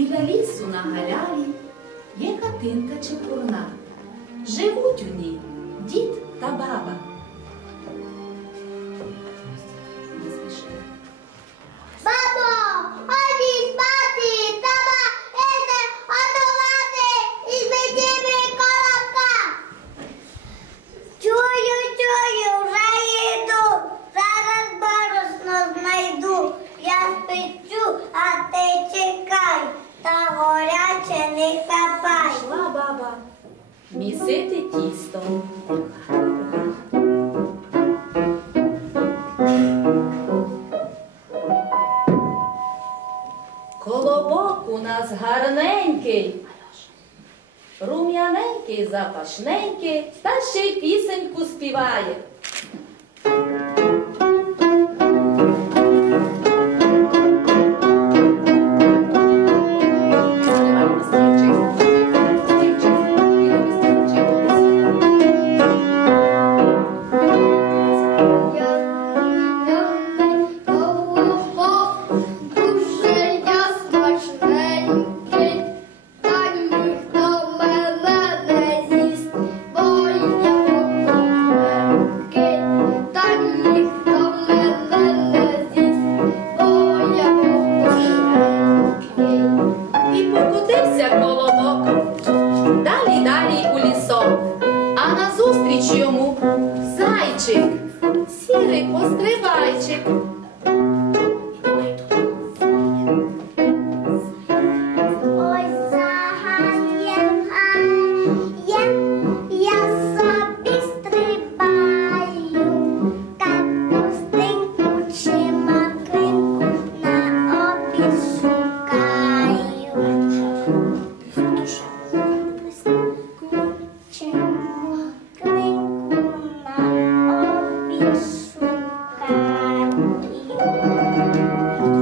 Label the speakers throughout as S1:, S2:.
S1: Біля лісу на галяві є хатинка чепурна. Живуть у ній дід та баба. Баба місити тісто. Колобок у нас гарненький, рум'яненький, запашненький, та ще й пісеньку співає.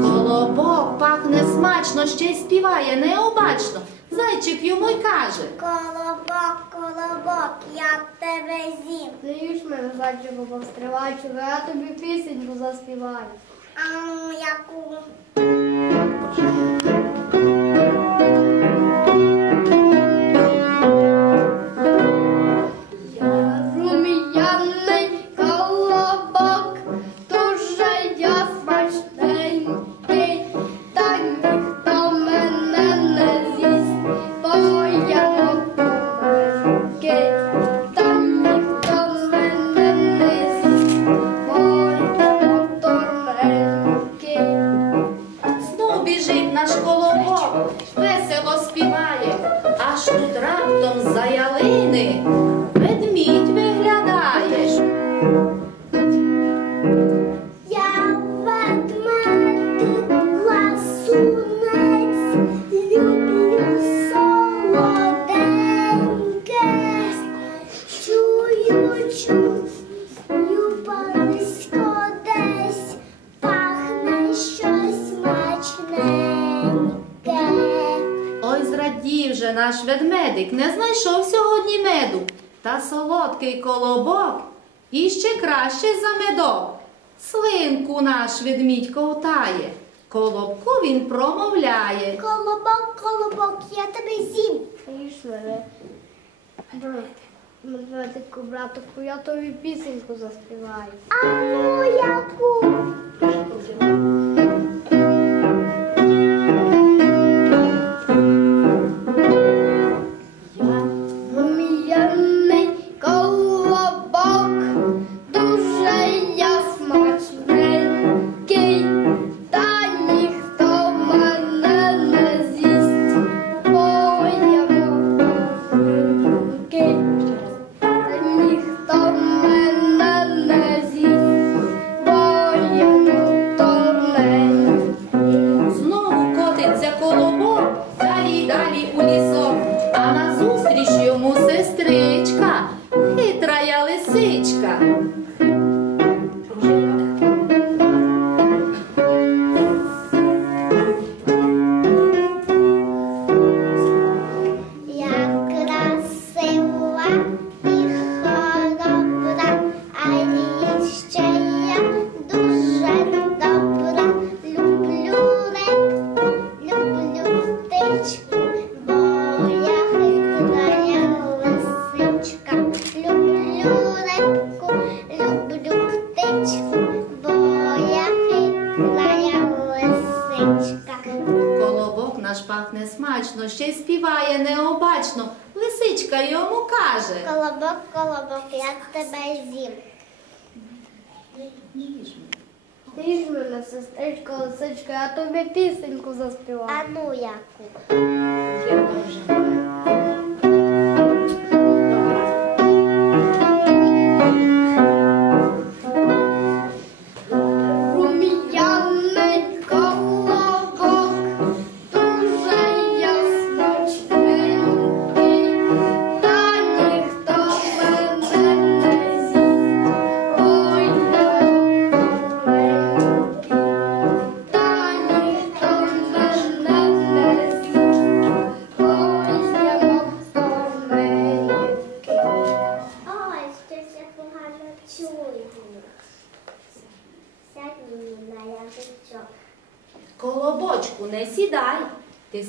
S1: Колобок пахне смачно, ще й співає необачно. Зайчик йому й каже.
S2: Колобок, колобок, я тебе з'їм.
S3: Не їж мене, зайчику повстривайчику, я тобі пісеньку заспіваю.
S2: А яку?
S1: Весело співає, аж тут раптом за ялини Ой, зрадів же наш ведмедик, не знайшов сьогодні меду. Та солодкий колобок іще краще за медок. Слинку наш ведмідь ковтає, колобку він промовляє.
S2: Колобок, колобок, я тебе з'їм.
S3: Медведику, братику, я тобі пісеньку заспіваю.
S2: А ну яку?
S3: люблю птичку, бо я хитла я
S1: лисичка.
S2: Колобок наш пахне смачно, ще й співає необачно.
S4: Лисичка йому каже.
S1: Колобок, колобок, я тебе з'їм.
S2: Ніж мене, сестричка, лисичка, я тобі пісеньку заспіваю.
S1: А ну яку?
S2: Я
S4: дуже.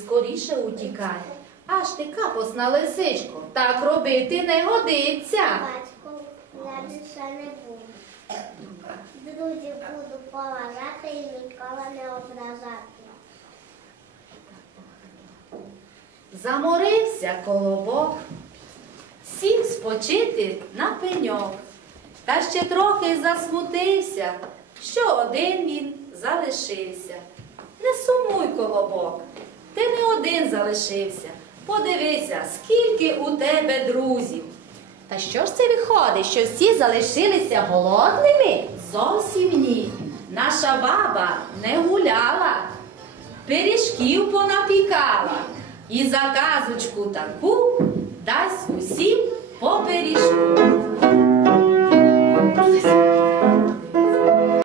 S4: Скоріше утікай. Аж ти капосна лисичко, так робити не годиться.
S1: Батько, я більше не буду. Друзів буду поважати і ніколи не ображати.
S4: Заморився колобок, сів спочити на пеньок, та ще трохи засмутився, що один він залишився. Не сумуй, колобок, один залишився. Подивися, скільки у тебе друзів. Та що ж це виходить, що всі залишилися голодними? Зовсім ні. Наша баба не гуляла, пиріжків понапікала і заказочку таку дасть усім